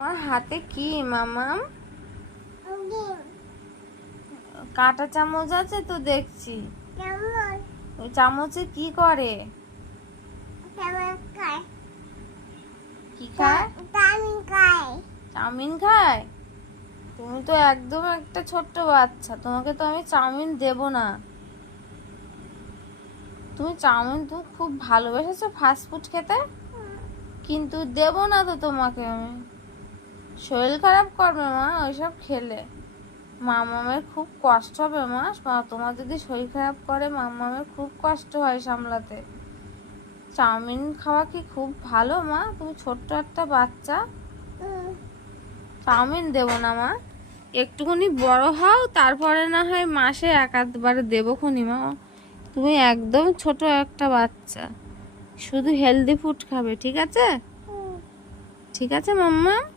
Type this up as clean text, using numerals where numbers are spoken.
আমার হাতে কি মামাম? কাঁটা চামচ আছে তো দেখছি। ওই চামচে কি করে? কি খায়? চাউমিন খায়? তুমি তো একদম একটা ছোট্ট বাচ্চা, তোমাকে তো আমি চাউমিন দেব না। তুমি খুব ভালোবেসেছো ফাস্ট ফুড খেতে, কিন্তু দেব না তো তোমাকে আমি। শরীর খারাপ করবে মা ওইসব খেলে। মামামের খুব কষ্ট হবে মা, তোমার যদি শরীর খারাপ করে মামামের খুব কষ্ট হয় সামলাতে। চাউমিন খাওয়া কি খুব ভালো মা? তুমি ছোট্ট একটা বাচ্চা, চাউমিন দেবো না মা। একটুখানি বড় হও, তারপরে না হয় মাসে এক আধবার দেবো খুনি মা। তুমি একদম ছোট একটা বাচ্চা, শুধু হেলদি ফুড খাবে, ঠিক আছে? ঠিক আছে মাম্মা।